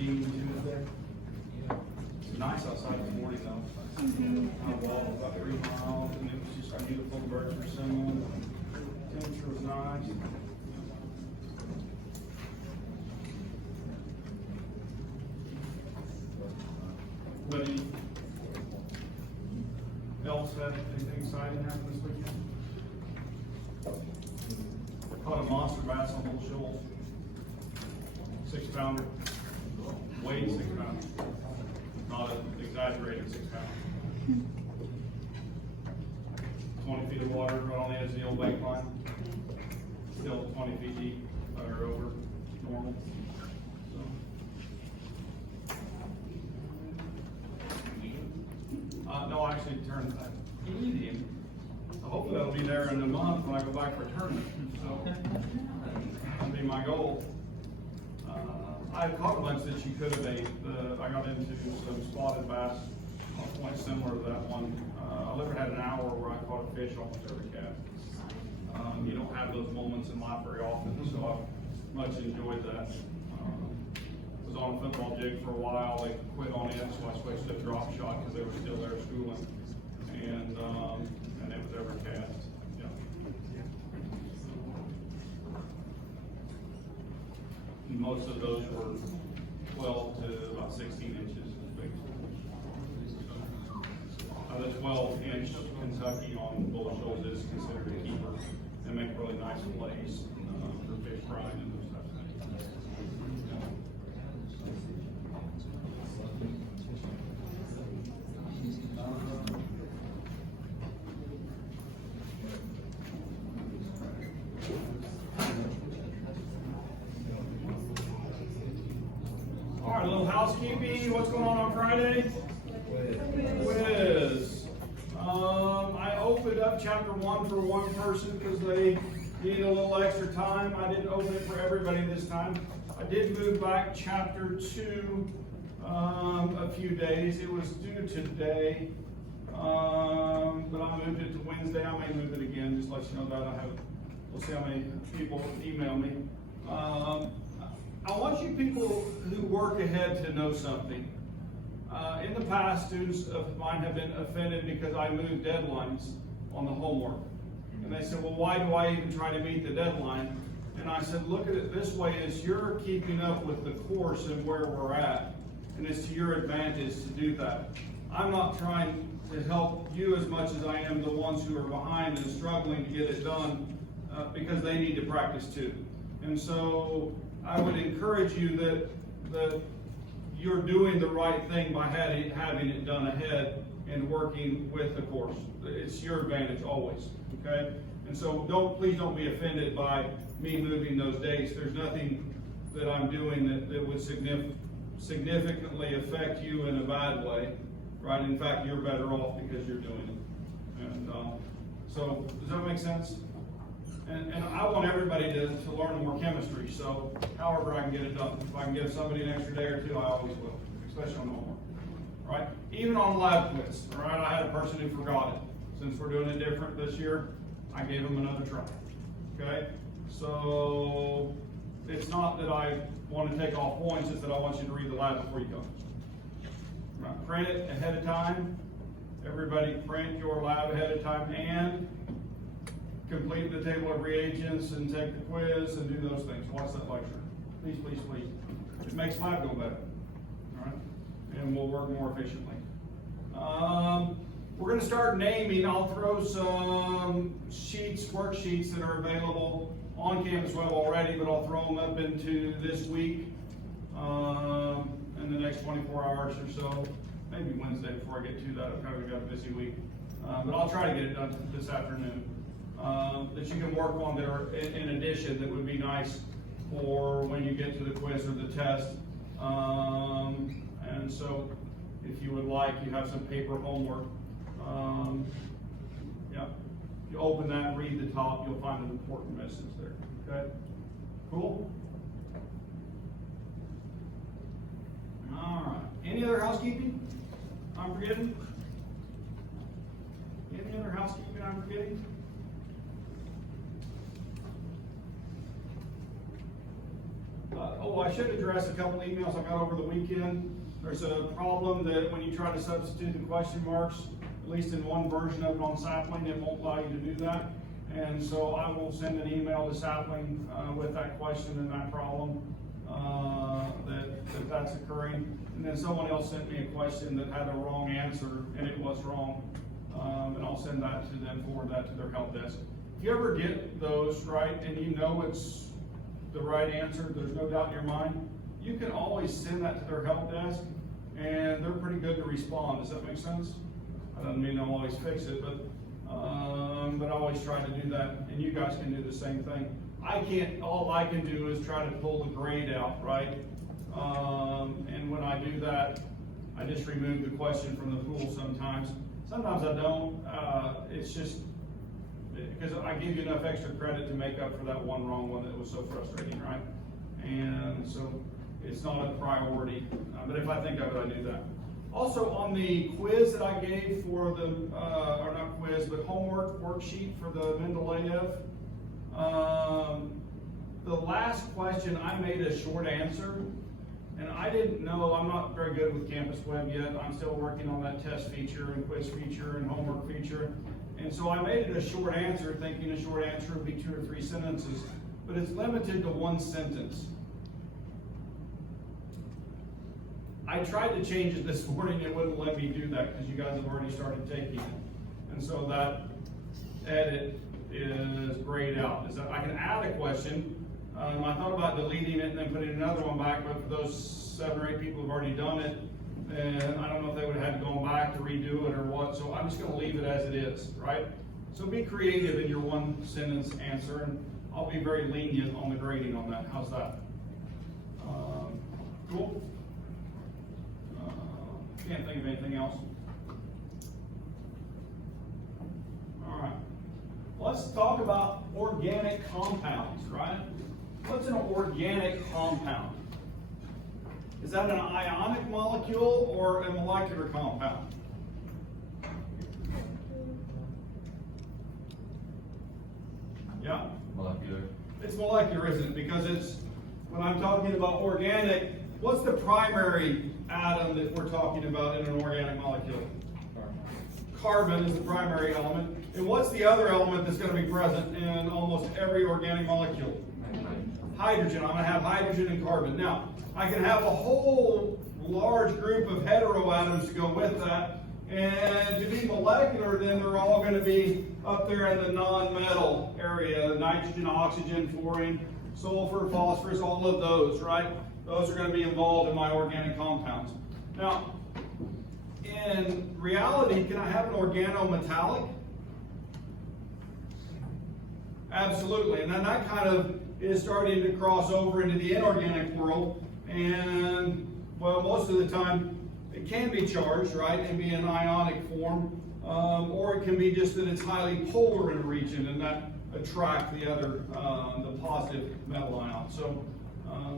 15 Tuesday. It's nice outside this morning though. I walked about 3 miles and it was just beautiful. The birds were singing. Temperature was nice. Anybody else have anything exciting happen this weekend? Caught a monster bass on Little Shoals. 6-pounder. Weighed 6 pounds. Not an exaggerated 6 pounds. 20 feet of water right on the edge of the old bank line. Still 20 feet deep or over normal. No, I actually turned eating. So hopefully that'll be there in a month when I go back for a tournament. So that'll be my goal. I caught a bunch that you could have ate. I got into some spotted bass, quite similar to that one. I literally had an hour where I caught a fish almost every cast. You don't have those moments in life very often, so I much enjoyed that. Was on a football jig for a while. They quit on it, so I switched to drop shot because they were still there schooling, and it was every cast. Yeah. Most of those were 12 to about 16 inches big. The 12-inch Kentucky on Bull Shoals is considered a keeper and make really nice fillets for fish frying and those types of things. All right, a little housekeeping. What's going on Friday? Quiz. I opened up chapter 1 for one person because they needed a little extra time. I didn't open it for everybody this time. I did move back chapter 2 a few days. It was due today, but I moved it to Wednesday. I may move it again, just let you know that. We'll see how many people email me. I want you people who work ahead to know something. In the past, students of mine have been offended because I moved deadlines on the homework. And they said, well, why do I even try to meet the deadline? And I said, look at it this way, is you're keeping up with the course and where we're at. And it's to your advantage to do that. I'm not trying to help you as much as I am the ones who are behind and struggling to get it done because they need to practice too. And so I would encourage you that you're doing the right thing by having it done ahead and working with the course. It's your advantage always, okay? And so please don't be offended by me moving those dates. There's nothing that I'm doing that would significantly affect you in a bad way, right? In fact, you're better off because you're doing it. And so does that make sense? And I want everybody to learn more chemistry, so however I can get it done. If I can give somebody an extra day or two, I always will, especially on homework, right? Even on lab quiz, all right? I had a person who forgot it. Since we're doing it different this year, I gave them another try, okay? So it's not that I want to take off points, it's that I want you to read the lab before you go. Right? Print it ahead of time. Everybody print your lab ahead of time and complete the table of reagents and take the quiz and do those things. Watch that lecture. Please, please, please. It makes lab go better. All right? And we'll work more efficiently. We're going to start naming. I'll throw some worksheets that are available on Campus Web already, but I'll throw them up into this week in the next 24 hours or so. Maybe Wednesday before I get to that. I've probably got a busy week. But I'll try to get it done this afternoon. That you can work on that are in addition that would be nice for when you get to the quiz or the test. And so if you would like, you have some paper homework. Yeah, you open that and read the top, you'll find an important message there. Okay, cool? All right, any other housekeeping I'm forgetting? Any other housekeeping I'm forgetting? I should address a couple emails I got over the weekend. There's a problem that when you try to substitute the question marks, at least in one version of it on Sapling, it won't allow you to do that. And so I will send an email to Sapling with that question and that problem, that's occurring. And then someone else sent me a question that had a wrong answer, and it was wrong. And I'll send that to them, forward that to their help desk. If you ever get those right and you know it's the right answer, there's no doubt in your mind, you can always send that to their help desk, and they're pretty good to respond. Does that make sense? I don't mean I'll always fix it, but I always try to do that, and you guys can do the same thing. All I can do is try to pull the grade out, right? And when I do that, I just remove the question from the pool sometimes. Sometimes I don't. It's just because I give you enough extra credit to make up for that one wrong one that was so frustrating, right? And so it's not a priority, but if I think of it, I do that. Also, on the quiz that I gave for the, or not quiz, but homework worksheet for the Mendeleev, the last question, I made a short answer, and I didn't know, I'm not very good with Campus Web yet. I'm still working on that test feature and quiz feature and homework feature. And so I made it a short answer, thinking a short answer would be 2 or 3 sentences, but it's limited to 1 sentence. I tried to change it this morning, it wouldn't let me do that because you guys have already started taking it. And so that edit is grayed out. I can add a question. I thought about deleting it and then putting another one back, but for those 7 or 8 people who've already done it, and I don't know if they would have had to go back to redo it or what, so I'm just going to leave it as it is, right? So be creative in your 1 sentence answer, and I'll be very lenient on the grading on that. How's that? Cool? Can't think of anything else. All right. Let's talk about organic compounds, right? What's an organic compound? Is that an ionic molecule or a molecular compound? Yeah? Molecular. It's molecular, isn't it? Because when I'm talking about organic, what's the primary atom that we're talking about in an organic molecule? Carbon is the primary element. And what's the other element that's going to be present in almost every organic molecule? Hydrogen. I'm going to have hydrogen and carbon. Now, I can have a whole large group of heteroatoms to go with that. And to be molecular, then they're all going to be up there in the non-metal area. Nitrogen, oxygen, fluorine, sulfur, phosphorus, all of those, right? Those are going to be involved in my organic compounds. Now, in reality, can I have an organometallic? Absolutely. And then that kind of is starting to cross over into the inorganic world. And, well, most of the time, it can be charged, right, and be in ionic form. Or it can be just that it's highly polar in a region and that attract the other, the positive metal ion. So,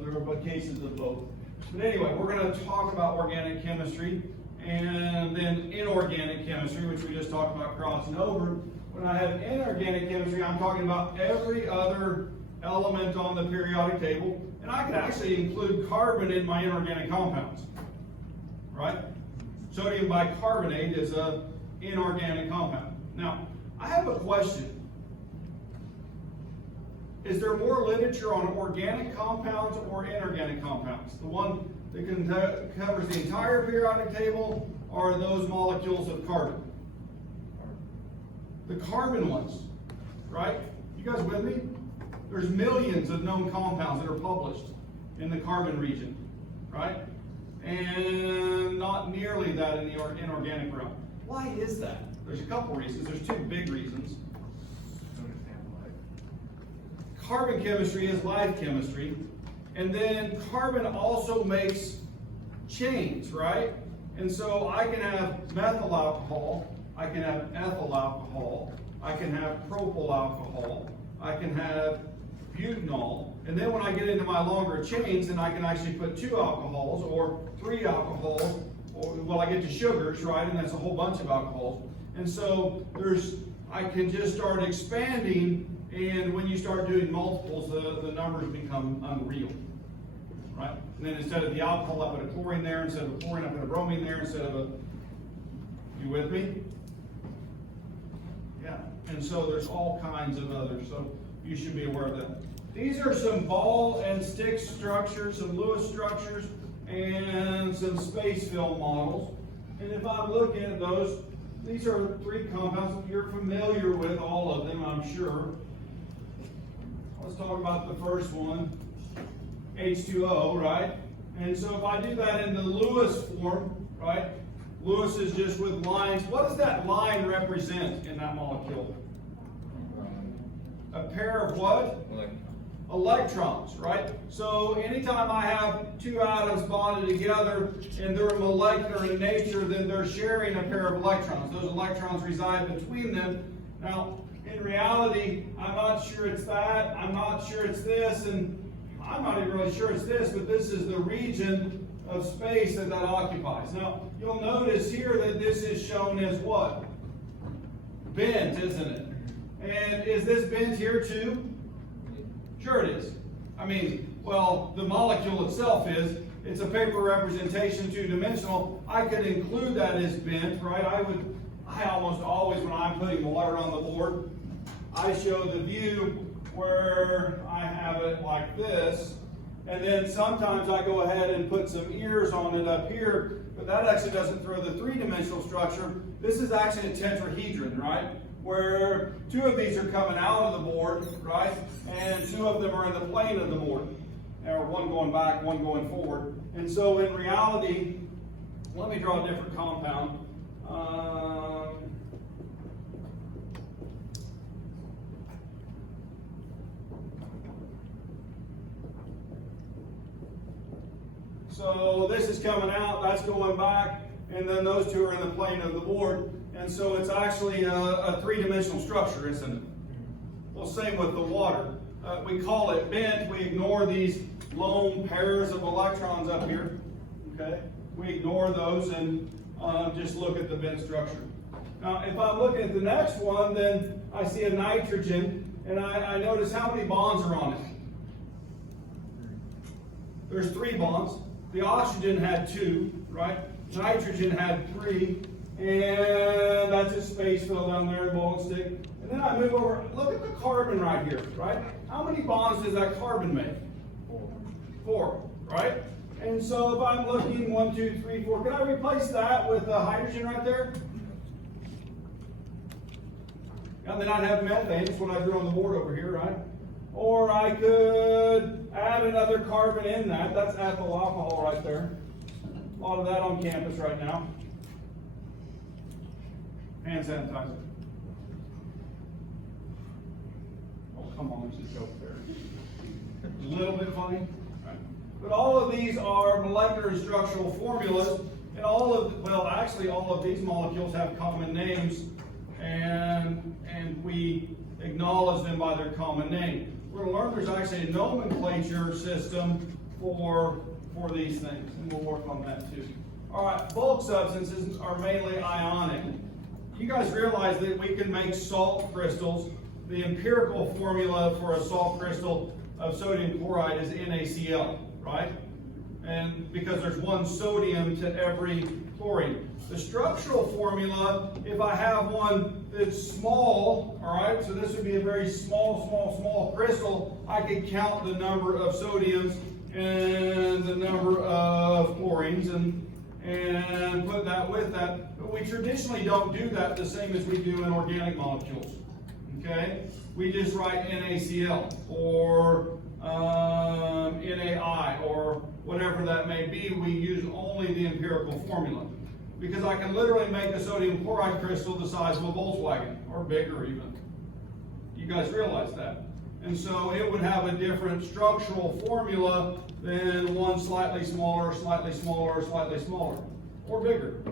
there are cases of both. But anyway, we're going to talk about organic chemistry and then inorganic chemistry, which we just talked about crossing over. When I have inorganic chemistry, I'm talking about every other element on the periodic table, and I can actually include carbon in my inorganic compounds, right? Sodium bicarbonate is an inorganic compound. Now, I have a question. Is there more literature on organic compounds or inorganic compounds? The one that covers the entire periodic table are those molecules of carbon. The carbon ones, right? You guys with me? There's millions of known compounds that are published in the carbon region, right? And not nearly that in the inorganic realm. Why is that? There's a couple reasons. There's 2 big reasons. Carbon chemistry is life chemistry, and then carbon also makes chains, right? And so I can have methyl alcohol, I can have ethyl alcohol, I can have propyl alcohol, I can have butanol, and then when I get into my longer chains, then I can actually put 2 alcohols or 3 alcohols, or well, I get to sugars, right? And that's a whole bunch of alcohols. And so I can just start expanding. And when you start doing multiples, the numbers become unreal. right? And then instead of the alcohol, I put a chlorine there. Instead of a chlorine, I put a bromine there. Instead of a, you with me? Yeah. And so there's all kinds of others. So you should be aware of that. These are some ball and stick structures, some Lewis structures, and some space film models. And if I'm looking at those, these are 3 compounds. You're familiar with all of them, I'm sure. Let's talk about the first one, H2O, right? And so if I do that in the Lewis form, right? Lewis is just with lines. What does that line represent in that molecule? A pair of what? Electrons, right? So anytime I have 2 atoms bonded together and they're molecular in nature, then they're sharing a pair of electrons. Those electrons reside between them. Now, in reality, I'm not sure it's that, I'm not sure it's this, and I'm not even really sure it's this, but this is the region of space that occupies. Now, you'll notice here that this is shown as what? Bent, isn't it? And is this bent here too? Sure it is. I mean, well, the molecule itself is. It's a paper representation, 2-dimensional. I could include that as bent, right? I almost always, when I'm putting water on the board, I show the view where I have it like this. And then sometimes I go ahead and put some ears on it up here, but that actually doesn't throw the 3-dimensional structure. This is actually a tetrahedron, right? Where 2 of these are coming out of the board, right? And 2 of them are in the plane of the board. Or one going back, one going forward. And so in reality, let me draw a different compound. So this is coming out, that's going back, and then those 2 are in the plane of the board. And so it's actually a 3-dimensional structure, isn't it? Well, same with the water. We call it bent. We ignore these lone pairs of electrons up here. Okay? We ignore those and just look at the bent structure. Now, if I'm looking at the next one, then I see a nitrogen, and I notice how many bonds are on it. There's 3 bonds. The oxygen had 2, right? Nitrogen had 3. And that's a space fill down there, ball and stick. And then I move over, look at the carbon right here, right? How many bonds does that carbon make? 4, right? And so if I'm looking 1, 2, 3, 4, can I replace that with a hydrogen right there? And then I'd have methane, that's what I drew on the board over here, right? Or I could add another carbon in that. That's ethyl alcohol right there. A lot of that on campus right now. Hand sanitizer. Oh, come on, let's just go there. A little bit funny. Right. But all of these are molecular and structural formulas, and all of these molecules have common names, and we acknowledge them by their common name. We're going to learn there's actually a nomenclature system for these things, and we'll work on that too. All right, bulk substances are mainly ionic. You guys realize that we can make salt crystals. The empirical formula for a salt crystal of sodium chloride is NaCl, right? And because there's 1 sodium to every chlorine. The structural formula, if I have one that's small, all right, so this would be a very small crystal, I could count the number of sodiums and the number of chlorines and put that with that. But we traditionally don't do that the same as we do in organic molecules. Okay? We just write NaCl or NaI or whatever that may be. We use only the empirical formula. Because I can literally make a sodium chloride crystal the size of a Volkswagen, or bigger even. You guys realize that? And so it would have a different structural formula than one slightly smaller, slightly smaller, slightly smaller, or bigger.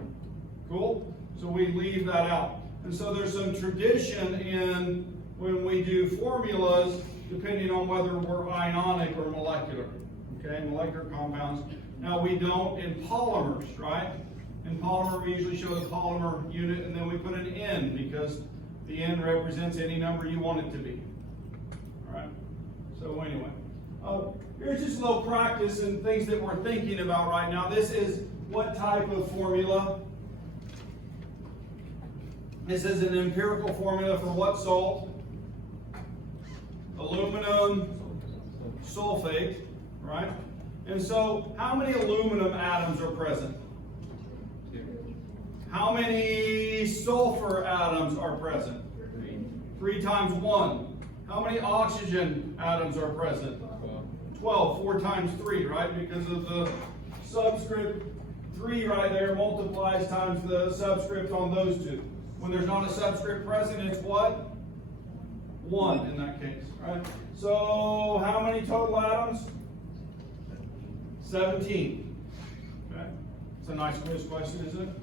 Cool? So we leave that out. And so there's some tradition in when we do formulas, depending on whether we're ionic or molecular. Okay, molecular compounds. Now we don't in polymers, right? In polymer, we usually show the polymer unit, and then we put an N because the N represents any number you want it to be. All right. So anyway, Here's just a little practice and things that we're thinking about right now. This is what type of formula? This is an empirical formula for what salt? Aluminum sulfate, right? And so, how many aluminum atoms are present? How many sulfur atoms are present? 3 times 1. How many oxygen atoms are present? 12. 4 times 3, right? Because of the subscript 3 right there multiplies times the subscript on those two. When there's not a subscript present, it's what? 1 in that case, right? So how many total atoms? 17. Okay. It's a nice quiz question, isn't it?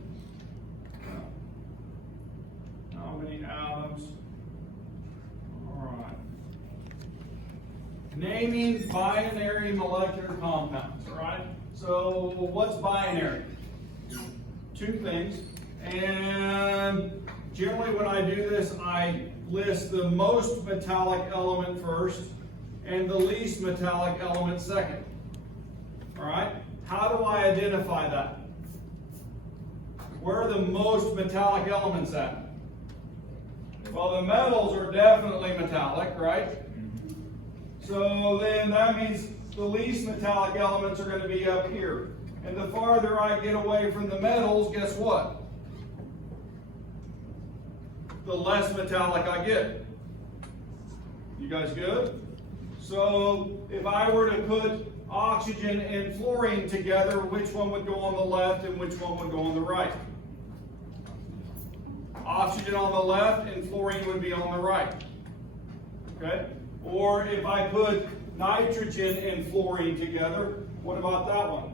How many atoms? All right. Naming binary molecular compounds, all right? So what's binary? 2 things. And generally when I do this, I list the most metallic element first and the least metallic element second. All right? How do I identify that? Where are the most metallic elements at? Well, the metals are definitely metallic, right? So then that means the least metallic elements are going to be up here. And the farther I get away from the metals, guess what? The less metallic I get. You guys good? So if I were to put oxygen and fluorine together, which one would go on the left and which one would go on the right? Oxygen on the left and fluorine would be on the right. Okay? Or if I put nitrogen and fluorine together, what about that one?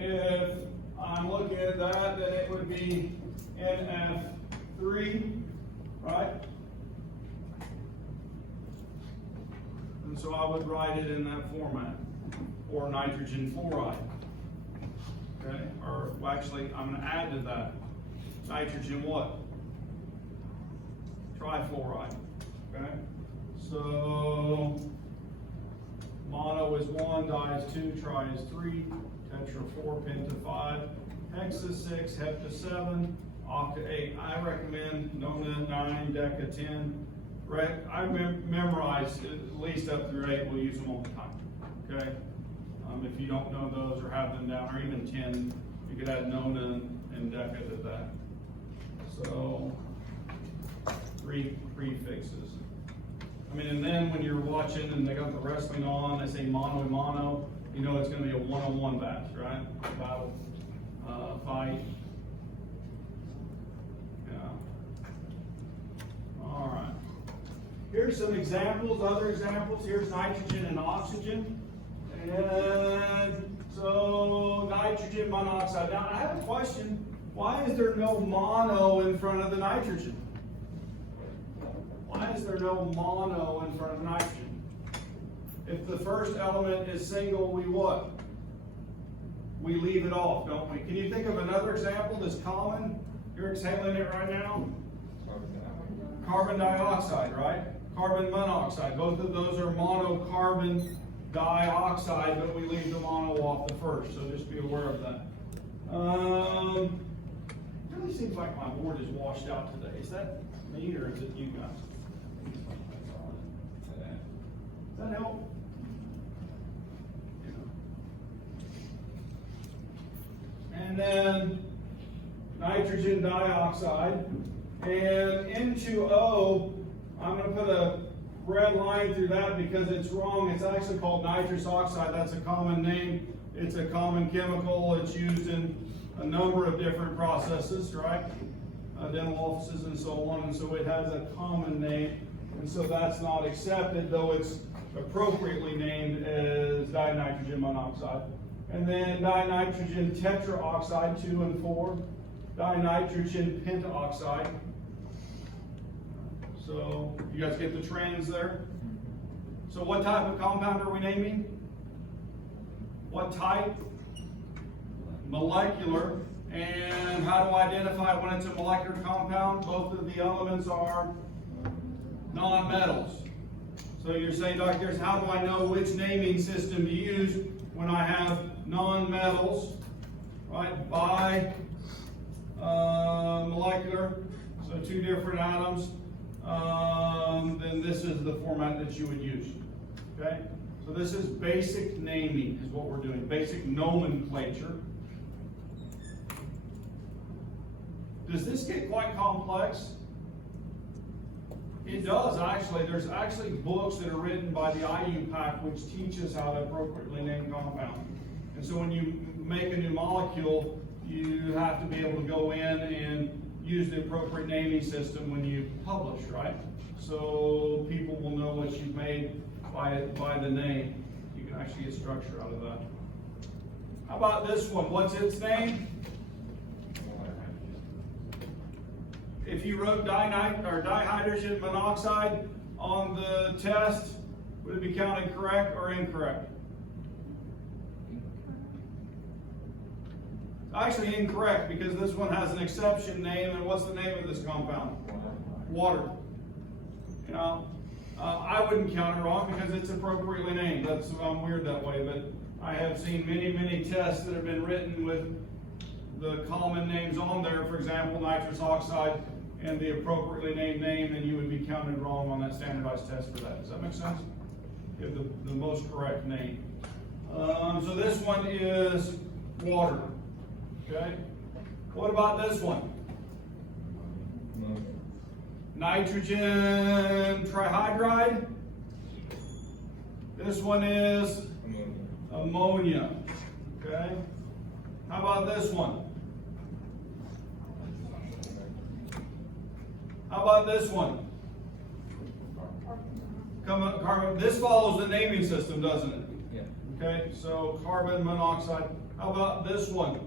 If I'm looking at that, then it would be NF3, right? And so I would write it in that format. Or nitrogen fluoride. Okay? Or well, actually, I'm going to add to that. Nitrogen what? Trifluoride. Okay? So mono is 1, di is 2, tri is 3, tetra 4, penta 5, hexa 6, hepta 7, octa 8. I recommend nona 9, deca 10. I memorize at least up through 8. We'll use them all the time. Okay? If you don't know those or have them down, or even 10, you could add nona and deca to that. So 3 prefixes. I mean, and then when you're watching and they got the wrestling on, they say mono and mono, you know it's going to be a one-on-one match, right? Battle, fight. Yeah. All right. Here's some examples, other examples. Here's nitrogen and oxygen. And so nitrogen monoxide. Now I have a question. Why is there no mono in front of the nitrogen? Why is there no mono in front of nitrogen? If the first element is single, we what? We leave it off, don't we? Can you think of another example that's common? You're exhaling it right now? Carbon dioxide, right? Carbon monoxide. Both of those are monocarbon dioxide, but we leave the mono off the first, so just be aware of that. It really seems like my board is washed out today. Is that me or is it you guys? Does that help? Yeah. And then nitrogen dioxide, and N2O, I'm going to put a red line through that because it's wrong. It's actually called nitrous oxide. That's a common name. It's a common chemical. It's used in a number of different processes, right? Dental offices and so on. And so it has a common name. And so that's not accepted, though it's appropriately named as dinitrogen monoxide. And then dinitrogen tetraoxide, 2 and 4. Dinitrogen pentaoxide. So, you guys get the trends there? So what type of compound are we naming? What type? Molecular. And how do I identify when it's a molecular compound? Both of the elements are non-metals. So you're saying, Dr. Jurs, how do I know which naming system to use when I have non-metals, right? Bi molecular, so two different atoms. Then this is the format that you would use. Okay? So this is basic naming is what we're doing, basic nomenclature. Does this get quite complex? It does actually. There's actually books that are written by the IUPAC which teach us how to appropriately name compounds. And so when you make a new molecule, you have to be able to go in and use the appropriate naming system when you publish, right? So people will know what you've made by the name. You can actually get structure out of that. How about this one? What's its name? If you wrote dihydrogen monoxide on the test, would it be counted correct or incorrect? Actually incorrect, because this one has an exception name, and what's the name of this compound? Water. You know, I wouldn't count it wrong because it's appropriately named. I'm weird that way, but I have seen many tests that have been written with the common names on there, for example, nitrous oxide, and the appropriately named name, and you would be counted wrong on that standardized test for that. Does that make sense? Give the most correct name. So this one is water. Okay. What about this one? Nitrogen trihydride. This one is ammonia. Okay. How about this one? How about this one? Carbon. This follows the naming system, doesn't it? Yeah. Okay, so carbon monoxide. How about this one?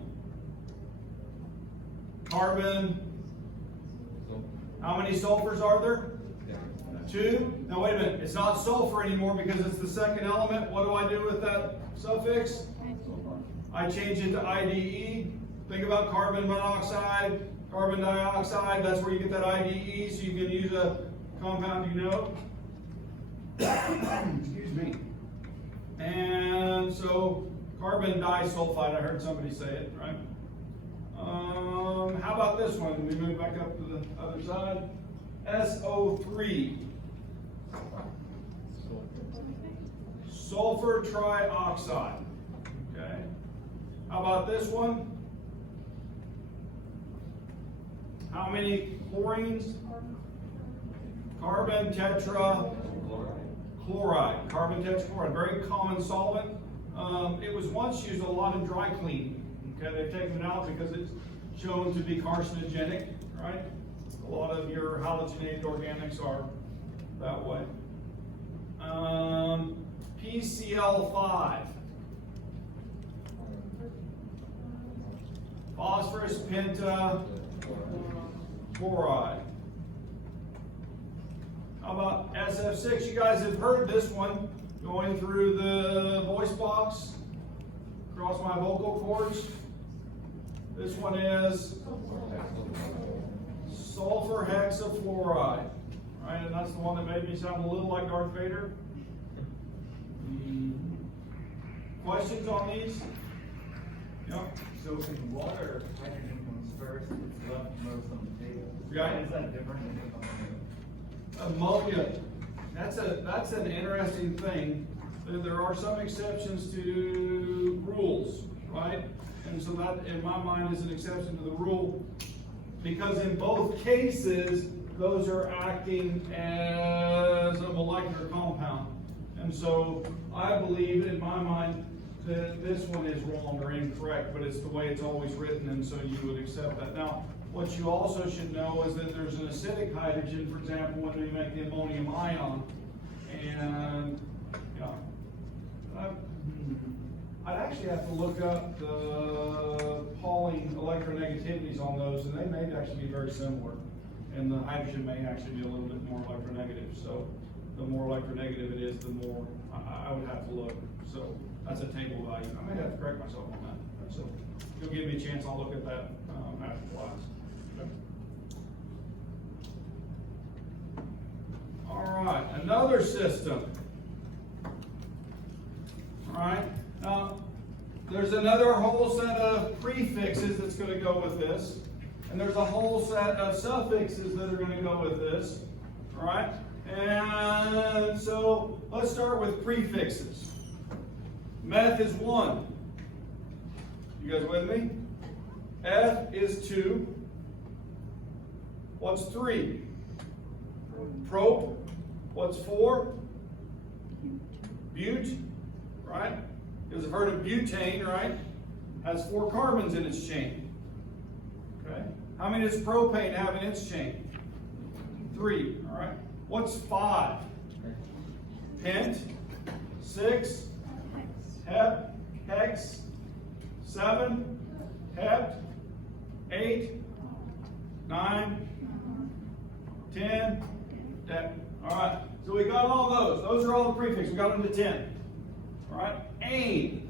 Carbon. How many sulfurs are there? Yeah. 2. Now wait a minute. It's not sulfur anymore because it's the second element. What do I do with that suffix? I change it to IDE. Think about carbon monoxide, carbon dioxide. That's where you get that IDE, so you can use a compound you know. Excuse me. And so carbon disulfide, I heard somebody say it, right? How about this one? We move back up to the other side. SO3. Sulfur trioxide. Okay. How about this one? How many chlorines? Carbon tetrachloride. Carbon tetrachloride, very common solvent. It was once used a lot in dry cleaning. Okay, they've taken it out because it's shown to be carcinogenic, right? A lot of your halogenated organics are that way. PCl5. Phosphorus pentachloride. How about SF6? You guys have heard this one going through the voice box across my vocal cords. This one is sulfur hexafluoride, right? And that's the one that made me sound a little like Darth Vader. Questions on these? Yep. So in water, hydrogen comes first, it's left most on the table. Right. Why is that different than Ammonia. That's an interesting thing. There are some exceptions to rules, right? And so that, in my mind, is an exception to the rule, because in both cases, those are acting as a molecular compound. And so I believe, in my mind, that this one is wrong or incorrect, but it's the way it's always written, and so you would accept that. Now, what you also should know is that there's an acidic hydrogen, for example, when we make the ammonium ion. And, I'd actually have to look up the Pauling electronegativities on those, and they may actually be very similar. And the hydrogen may actually be a little bit more electronegative. So the more electronegative it is, the more I would have to look. So that's a table value. I might have to correct myself on that. So you'll give me a chance, I'll look at that after class. Okay. All right, another system. All right, now there's another whole set of prefixes that's going to go with this, and there's a whole set of suffixes that are going to go with this. All right, and so let's start with prefixes. Meth is 1. You guys with me? Eth is 2. What's 3? Prop. What's 4? Bute. Right? You guys have heard of butane, right? Has 4 carbons in its chain. Okay. How many does propane have in its chain? 3. All right. What's 5? Pent. 6. Hep. Hex. 7. Hept. 8. 9. 10. Dep. All right. So we got all those. Those are all the prefixes. We got them to 10. All right. Ane.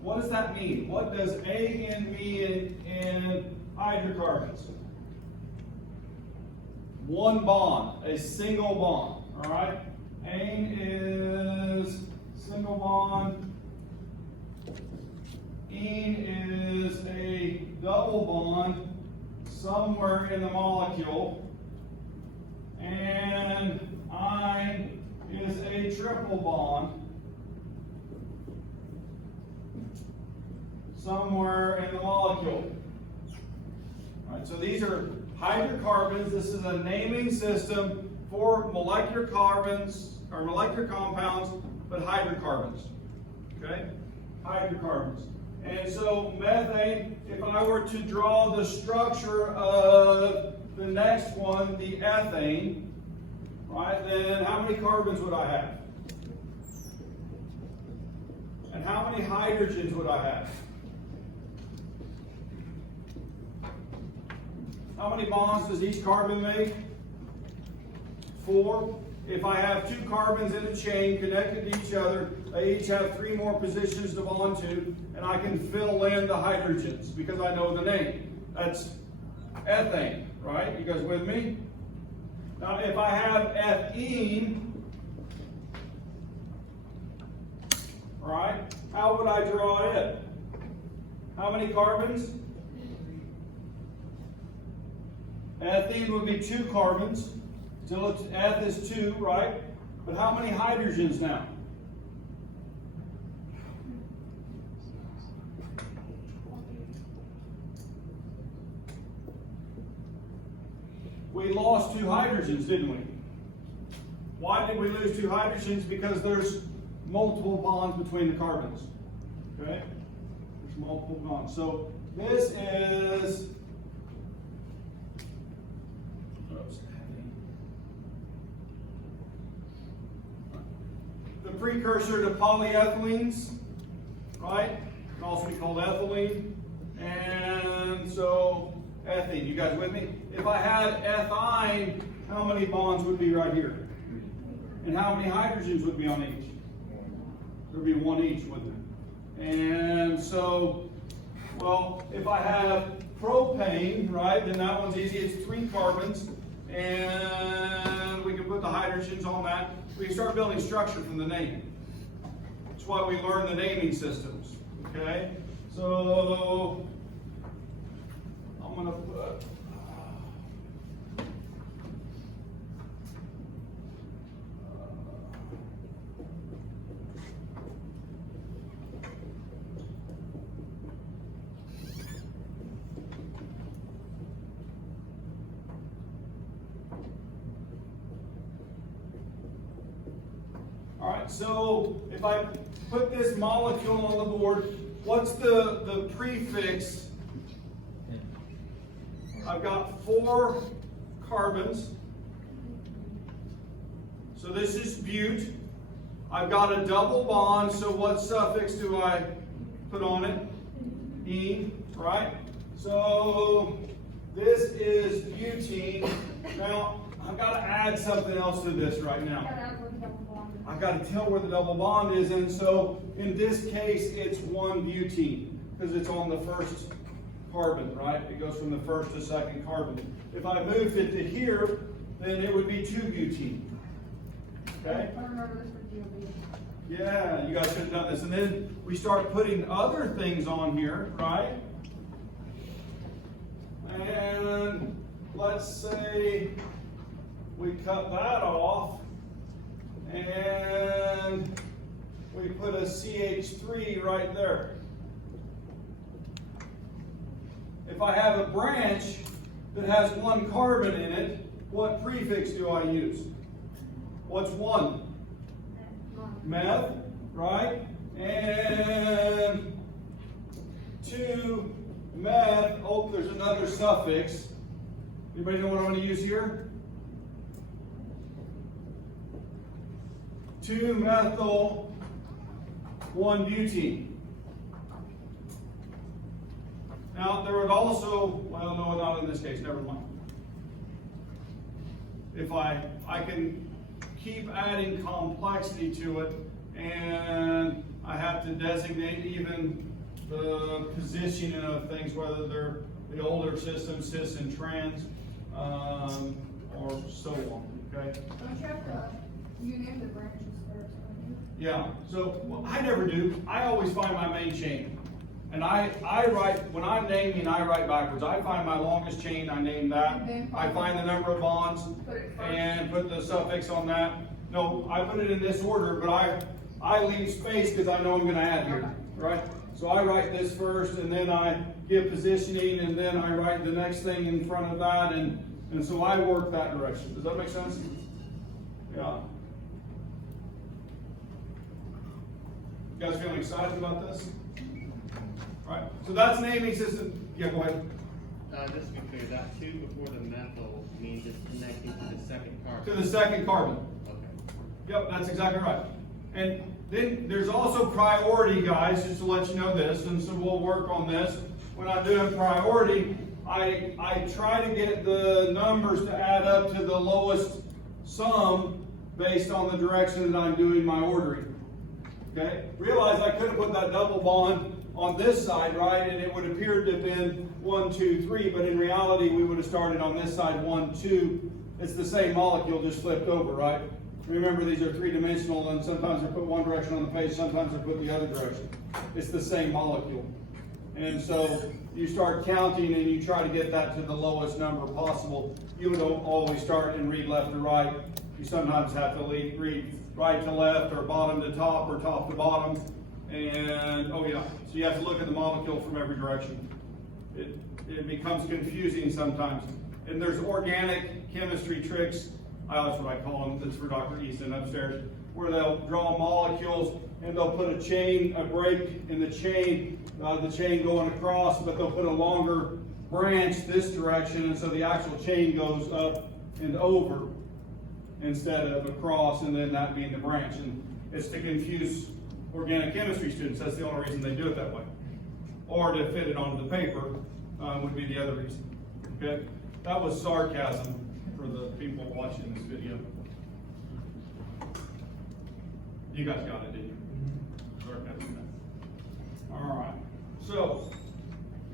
What does that mean? What does AN mean in hydrocarbons? 1 bond, a single bond. All right. Ane is single bond. Ene is a double bond somewhere in the molecule. And ine is a triple bond somewhere in the molecule. All right, so these are hydrocarbons. This is a naming system for molecular carbons or molecular compounds, but hydrocarbons. Okay? Hydrocarbons. And so methane, if I were to draw the structure of the next one, the ethane, right, then how many carbons would I have? And how many hydrogens would I have? How many bonds does each carbon make? 4. If I have 2 carbons in a chain connected to each other, they each have 3 more positions to bond to, and I can fill in the hydrogens because I know the name. That's ethane, right? You guys with me? Now, if I have ethene, right, how would I draw it? How many carbons? Ethene would be 2 carbons. Still, its eth is 2, right? But how many hydrogens now? We lost 2 hydrogens, didn't we? Why did we lose 2 hydrogens? Because there's multiple bonds between the carbons. Okay? There's multiple bonds. So this is the precursor to polyethylenes, right? It can also be called ethylene. And so ethene, you guys with me? If I had ethyne, how many bonds would be right here? And how many hydrogens would be on each? There would be 1 each, wouldn't there? And so, well, if I have propane, right, then that one's easy. It's 3 carbons. And we can put the hydrogens on that. We can start building structure from the name. That's why we learn the naming systems. Okay? So I'm going to put all right, so if I put this molecule on the board, what's the prefix? I've got 4 carbons. So this is bute. I've got a double bond, so what suffix do I put on it? E, right? So this is butene. Now, I've got to add something else to this right now. I've got to tell where the double bond is, and so in this case, it's 1-butene. because it's on the first carbon, right? It goes from the first to second carbon. If I moved it to here, then it would be 2-butene. Okay? I remember this for GLB. Yeah, you guys should have done this. And then we start putting other things on here, right? And let's say we cut that off and we put a CH3 right there. If I have a branch that has one carbon in it, what prefix do I use? What's one? Meth, right? And 2 meth, oh, there's another suffix. Anybody know what I'm going to use here? 2-methyl 1-butene. Now, there would also, well, no, not in this case, never mind. If I can keep adding complexity to it, and I have to designate even the positioning of things, whether they're the older systems, cis and trans, or so on, okay? Don't you have to, you name the branches first, don't you? Yeah, so well, I never do. I always find my main chain. And I write, when I'm naming, I write backwards. I find my longest chain, I name that. I find the number of bonds and put the suffix on that. No, I put it in this order, but I leave space because I know I'm going to add here, right? So I write this first, and then I give positioning, and then I write the next thing in front of that, and so I work that direction. Does that make sense? Yeah. You guys feeling excited about this? All right, so that's naming system. Yeah, go ahead. Just to be clear, that 2 before the methyl means it's connecting to the second carbon. To the second carbon. Okay. Yep, that's exactly right. And then there's also priority, guys, just to let you know this, and so we'll work on this. When I'm doing priority, I try to get the numbers to add up to the lowest sum based on the direction that I'm doing my ordering. Okay? Realize I could have put that double bond on this side, right, and it would appear to have been 1, 2, 3, but in reality we would have started on this side 1, 2. It's the same molecule just flipped over, right? Remember, these are 3-dimensional, and sometimes they're put one direction on the page, sometimes they're put the other direction. It's the same molecule. And so you start counting and you try to get that to the lowest number possible. You don't always start and read left to right. You sometimes have to read right to left, or bottom to top, or top to bottom. And, oh yeah, so you have to look at the molecule from every direction. It becomes confusing sometimes. And there's organic chemistry tricks, that's what I call them, that's for Dr. Easton upstairs, where they'll draw molecules and they'll put a break in the chain going across, but they'll put a longer branch this direction, and so the actual chain goes up and over instead of across, and then that being the branch. And it's to confuse organic chemistry students. That's the only reason they do it that way. Or to fit it onto the paper would be the other reason. Okay? That was sarcasm for the people watching this video. You guys got it, didn't you? Sarcasm. All right. So,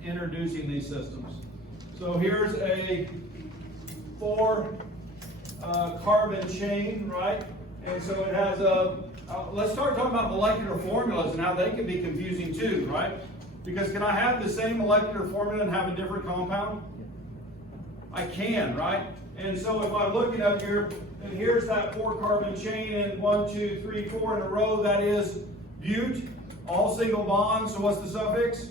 introducing these systems. So here's a 4 carbon chain, right? And so it has let's start talking about molecular formulas and how they can be confusing too, right? Because can I have the same molecular formula and have a different compound? I can, right? And so if I'm looking up here, and here's that 4 carbon chain, and 1, 2, 3, 4 in a row, that is bute, all single bonds. So what's the suffix?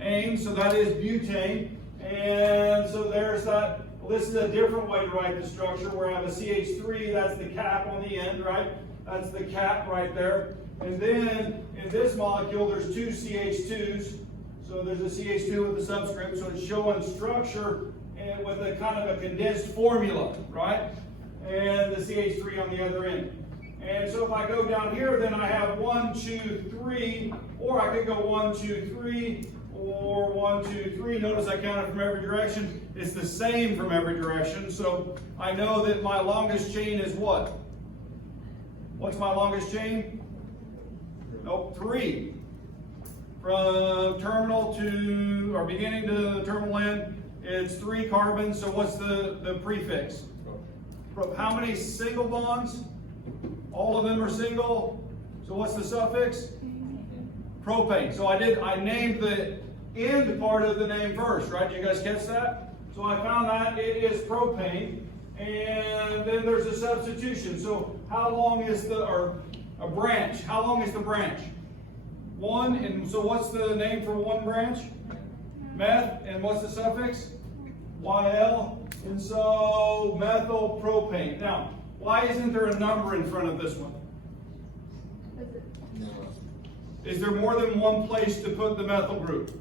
Ane, so that is butane. And so there's that. Well, this is a different way to write the structure, where I have a CH3, that's the cap on the end, right? That's the cap right there. And then in this molecule, there's 2 CH2s. So there's a CH2 with a subscript, so it's showing structure and with a kind of a condensed formula, right? And the CH3 on the other end. And so if I go down here, then I have 1, 2, 3, or I could go 1, 2, 3, or 1, 2, 3. Notice I counted from every direction. It's the same from every direction. So I know that my longest chain is what? What's my longest chain? Nope, 3. from terminal to, or beginning to the terminal end, it's 3 carbons, so what's the prefix? How many single bonds? All of them are single, so what's the suffix? Propane. So I named the end part of the name first, right? Did you guys catch that? So I found that it is propane, and then there's a substitution. So how long is a branch? How long is the branch? 1, and so what's the name for 1 branch? Meth, and what's the suffix? YL, and so methyl propane. Now, why isn't there a number in front of this one? Is there more than one place to put the methyl group?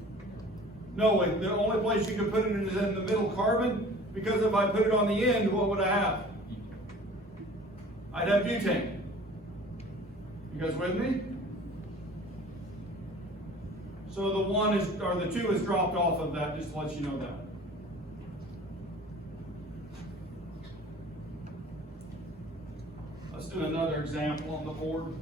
No, the only place you can put it is in the middle carbon, because if I put it on the end, what would I have? I'd have butane. You guys with me? So the 1 is, or the 2 is dropped off of that, just to let you know that. Let's do another example on the board.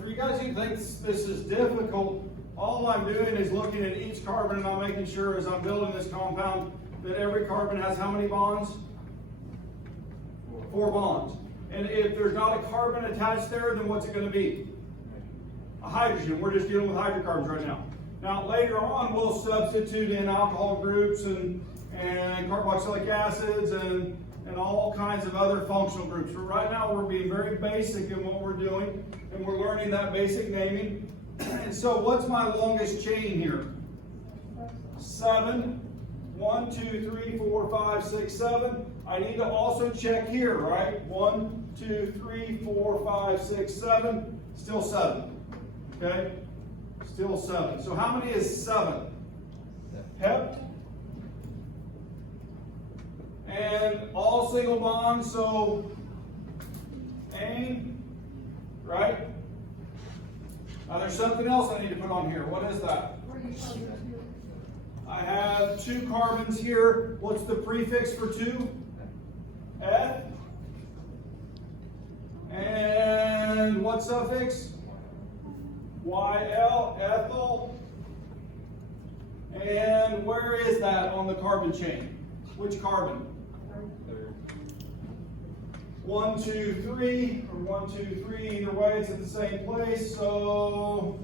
For you guys who think this is difficult, all I'm doing is looking at each carbon and I'm making sure as I'm building this compound that every carbon has how many bonds? 4 bonds. And if there's not a carbon attached there, then what's it going to be? A hydrogen. We're just dealing with hydrocarbons right now. Now later on we'll substitute in alcohol groups and carboxylic acids and all kinds of other functional groups. But right now we're being very basic in what we're doing, and we're learning that basic naming. And so what's my longest chain here? 7. 1, 2, 3, 4, 5, 6, 7. I need to also check here, right? 1, 2, 3, 4, 5, 6, 7. Still 7. Okay? Still 7. So how many is 7? Hep. And all single bonds, so ane, right? Now there's something else I need to put on here. What is that? I have 2 carbons here. What's the prefix for 2? Eth. And what suffix? YL, ethyl. And where is that on the carbon chain? Which carbon? 1, 2, 3, or 1, 2, 3, either way it's at the same place, so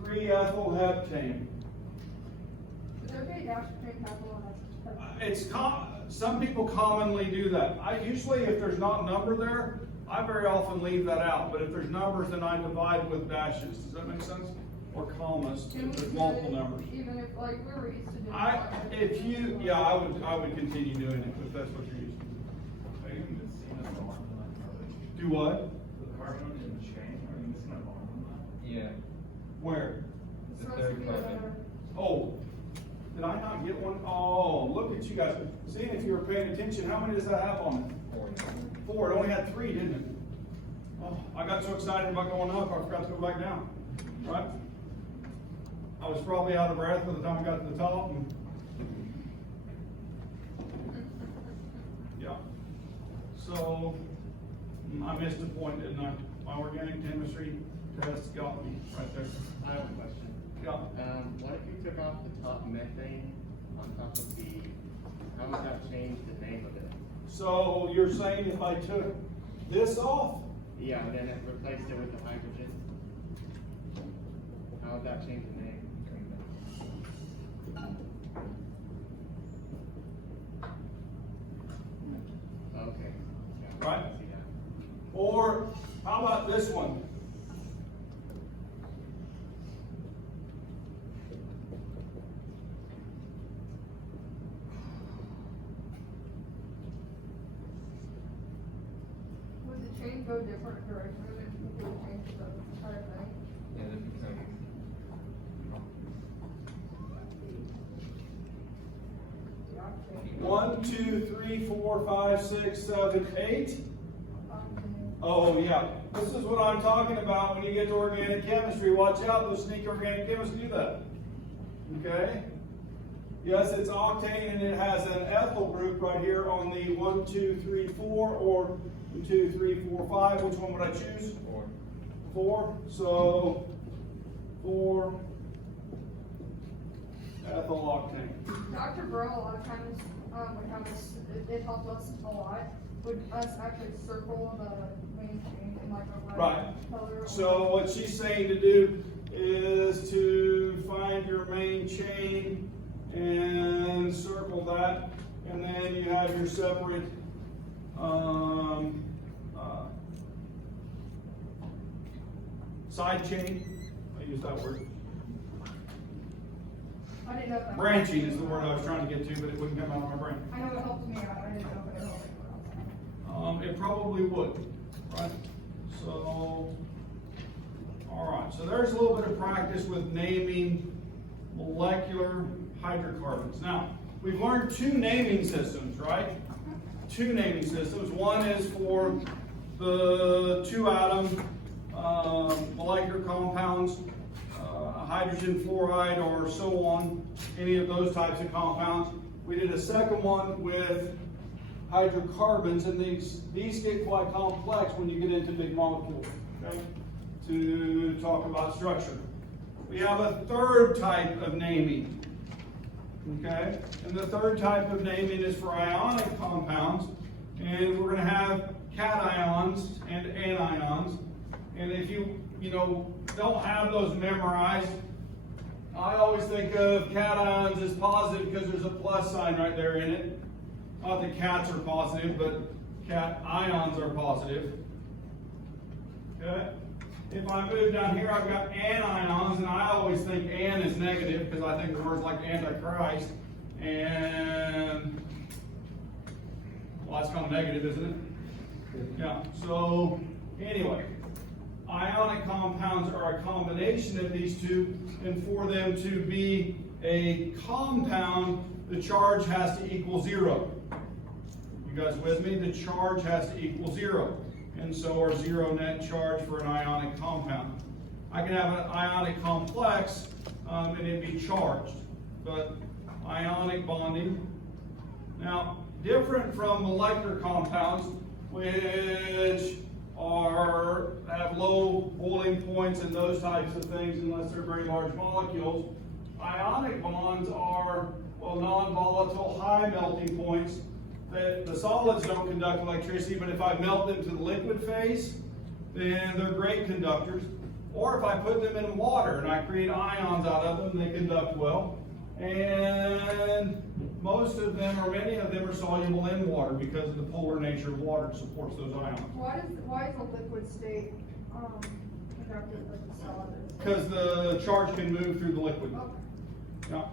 3-ethyl heptane. Is it okay to dash between capital and It's some people commonly do that. I usually, if there's not a number there, I very often leave that out, but if there's numbers, then I divide with dashes. Does that make sense? Or commas, if there's multiple numbers. Even if, like, we were used to doing I would continue doing it if that's what you're used to. Do what? The carbon in the chain, are you missing a bond on that? Yeah. Where? It's The supposed to third be carbon. another. Oh, did I not get one? Oh, look at you guys. Seeing if you were paying attention, how many does that have on it? 4. It only had 3, didn't it? Oh, I got so excited about going up, I forgot to go back down. Right? I was probably out of breath by the time I got to the top. Yeah. So, I missed a point, didn't I? My organic chemistry test got me right there. I have a question. Yeah. What if you took off the top methane on top of the, how would that change the name of it? So you're saying if I took this off? Yeah, and then it replaced it with the hydrogen. How would that change the name? Okay. a different direction if we change the entire thing. Yeah, that makes sense. 1, 2, 3, 4, 5, 6, 7, 8. Oh, yeah. This is what I'm talking about when you get to organic chemistry. Watch out, those sneaky organic chemists do that. Okay? Yes, it's octane and it has an ethyl group right here on the 1, 2, 3, 4, or 1, 2, 3, 4, 5. Which one would I choose? 4. 4. So, 4 ethyl octane. Dr. Bro, a lot of times, would have us, it helped us a lot, would us actually circle the main chain in like a red Right. color. So what she's saying to do is to find your main chain and circle that, and then you have your separate side chain. I use that word. I didn't know if that. Branching is the word I was trying to get to, but it wouldn't come out of my brain. I know it helped me out, I didn't know if it helped anyone else. It probably would, right? So, all right, so there's a little bit of practice with naming molecular hydrocarbons. Now, we've learned 2 naming systems, right? 2 naming systems. One is for the 2-atom molecular compounds, hydrogen fluoride or so on, any of those types of compounds. We did a second one with hydrocarbons, and these get quite complex when you get into big molecules, okay? To talk about structure. We have a third type of naming, okay? And the third type of naming is for ionic compounds, and we're going to have cations and anions. And if you don't have those memorized, I always think of cations as positive because there's a plus sign right there in it. Not that cats are positive, but ions are positive. Okay? If I move down here, I've got anions, and I always think an is negative because I think the word's like antichrist. And, well, that's kind of negative, isn't it? Yeah, so anyway, ionic compounds are a combination of these two, and for them to be a compound, the charge has to equal 0. You guys with me? The charge has to equal 0. And so our 0 net charge for an ionic compound. I can have an ionic complex and it'd be charged, but ionic bonding. Now, different from molecular compounds, which have low boiling points and those types of things unless they're very large molecules. Ionic bonds are, well, non-volatile, high melting points that the solids don't conduct electricity, but if I melt them to the liquid phase, then they're great conductors. Or if I put them in water and I create ions out of them, they conduct well. And most of them, or many of them, are soluble in water because of the polar nature of water supports those ions. Why is the liquid state conductive like the solid is? Because the charge can move through the liquid. Okay. Yeah.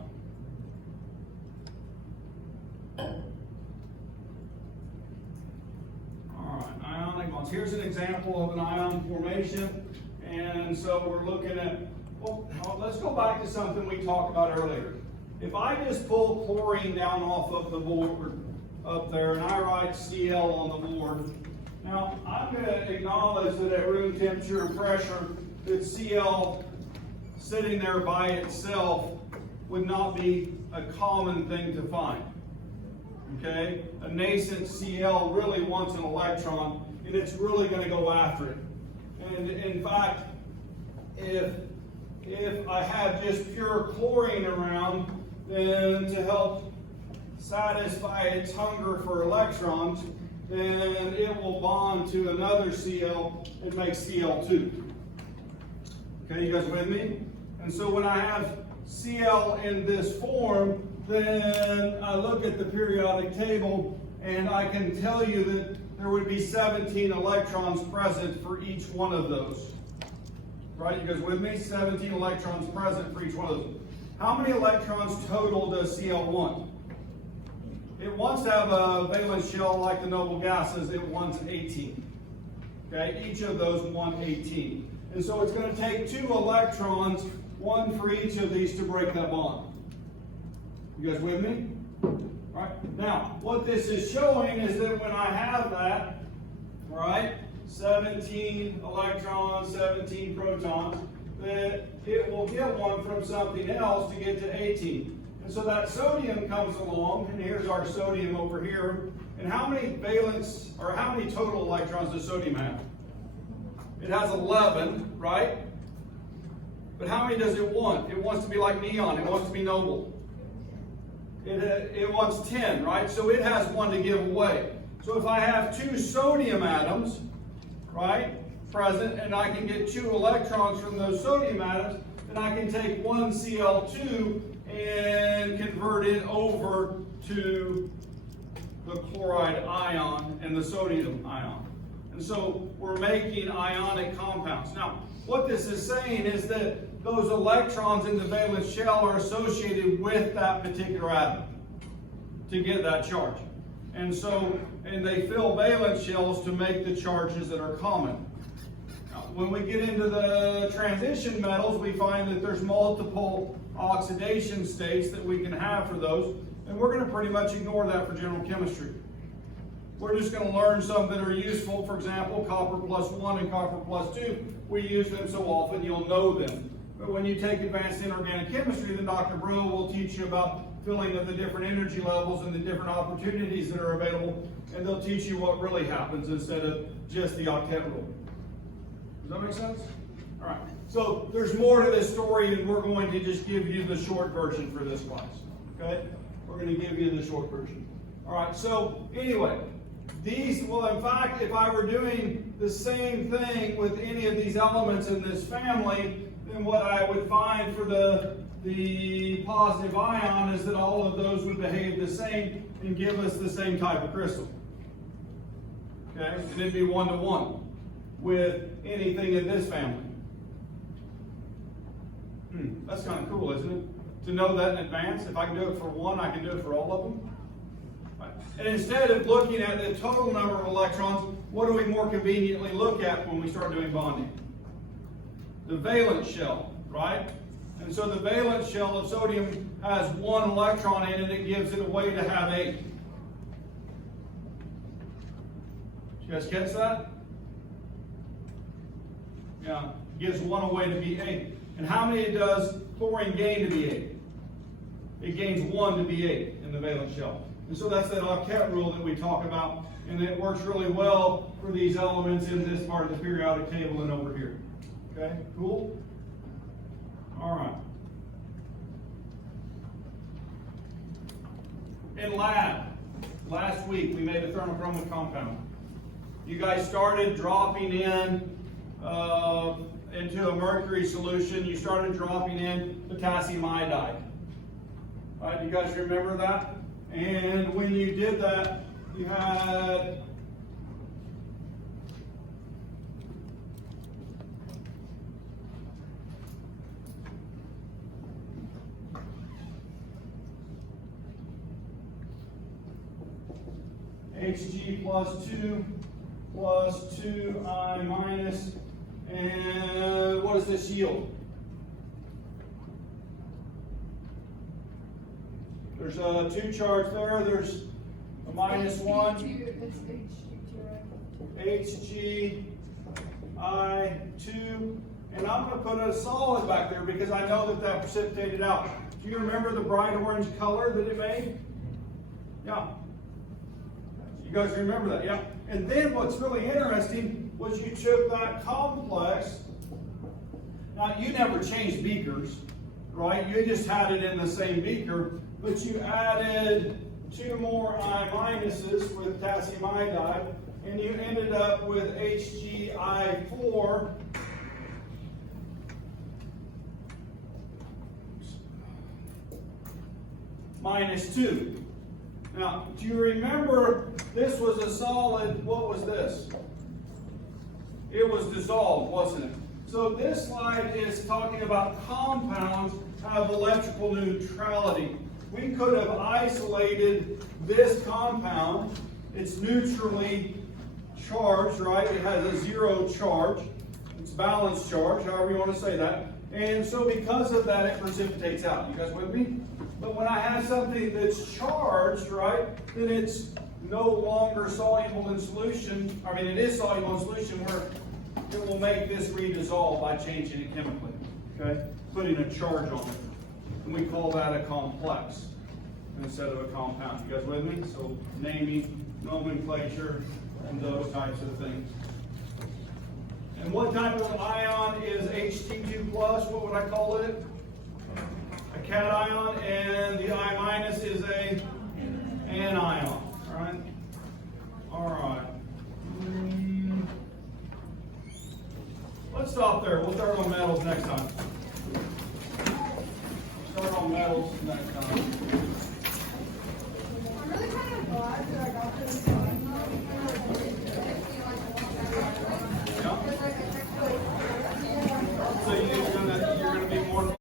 All right, ionic bonds. Here's an example of an ion formation. And so we're looking at, well, let's go back to something we talked about earlier. If I just pull chlorine down off of the board up there and I write Cl on the board, now I'm going to acknowledge that at room temperature and pressure, that Cl sitting there by itself would not be a common thing to find. Okay? A nascent Cl really wants an electron, and it's really going to go after it. And in fact, if I have just pure chlorine around, then to help satisfy its hunger for electrons, then it will bond to another Cl and make Cl2. Okay, you guys with me? And so when I have Cl in this form, then I look at the periodic table and I can tell you that there would be 17 electrons present for each one of those. Right, you guys with me? 17 electrons present for each one of those. How many electrons total does Cl want? It wants to have a valence shell like the noble gases. It wants 18. Okay, each of those 118. And so it's going to take 2 electrons, 1 for each of these, to break that bond. You guys with me? All right. Now, what this is showing is that when I have that, right, 17 electrons, 17 protons, that it will get one from something else to get to 18. And so that sodium comes along, and here's our sodium over here. And how many valence, or how many total electrons does sodium have? It has 11, right? But how many does it want? It wants to be like neon. It wants to be noble. It wants 10, right? So it has 1 to give away. So if I have 2 sodium atoms, right, present, and I can get 2 electrons from those sodium atoms, then I can take 1 Cl2 and convert it over to the chloride ion and the sodium ion. And so we're making ionic compounds. Now, what this is saying is that those electrons in the valence shell are associated with that particular atom to get that charge. And they fill valence shells to make the charges that are common. Now, when we get into the transition metals, we find that there's multiple oxidation states that we can have for those, and we're going to pretty much ignore that for general chemistry. We're just going to learn some that are useful. For example, copper plus 1 and copper plus 2. We use them so often you'll know them. But when you take advanced inorganic chemistry, then Dr. Brew will teach you about filling of the different energy levels and the different opportunities that are available, and they'll teach you what really happens instead of just the octet rule. Does that make sense? All right. So there's more to this story, and we're going to just give you the short version for this class. Okay? We're going to give you the short version. All right. So anyway, in fact, if I were doing the same thing with any of these elements in this family, then what I would find for the positive ion is that all of those would behave the same and give us the same type of crystal. Okay? And it'd be 1-to-1 with anything in this family. That's kind of cool, isn't it? To know that in advance. If I can do it for 1, I can do it for all of them. Right. And instead of looking at the total number of electrons, what do we more conveniently look at when we start doing bonding? The valence shell, right? And so the valence shell of sodium has 1 electron in it. It gives it away to have 8. Did you guys catch that? Yeah, it gives 1 away to be 8. And how many does chlorine gain to be 8? It gains 1 to be 8 in the valence shell. And so that's that octet rule that we talk about, and it works really well for these elements in this part of the periodic table and over here. Okay, cool? All right. In lab, last week we made a thermochromic compound. You guys started dropping in into a mercury solution. You started dropping in potassium iodide. All right, you guys remember that? And when you did that, you had Hg plus 2I minus, and what does this yield? There's a 2 charge there, there's a minus 1. It's Hg2. Hgi2, and I'm going to put a solid back there because I know that precipitated out. Do you remember the bright orange color that it made? Yeah. You guys remember that? Yeah. And then what's really interesting was you took that complex. Now, you never changed beakers, right? You just had it in the same beaker, but you added 2 more I minuses with potassium iodide, and you ended up with Hgi4 minus 2. Now, do you remember this was a solid? What was this? It was dissolved, wasn't it? So this slide is talking about compounds have electrical neutrality. We could have isolated this compound. It's neutrally charged, right? It has a zero charge. It's balanced charge, however you want to say that. And so because of that, it precipitates out. You guys with me? But when I have something that's charged, right, then it's no longer soluble in solution. I mean, it is soluble in solution where it will make this redissolve by changing it chemically, okay? Putting a charge on it. And we call that a complex instead of a compound. You guys with me? So naming, nomenclature, and those types of things. And what type of ion is Ht2 plus? What would I call it? A cation, and the I minus is a anion. Alright? Alright. Let's stop there. We'll start on metals next time. Start on metals next time.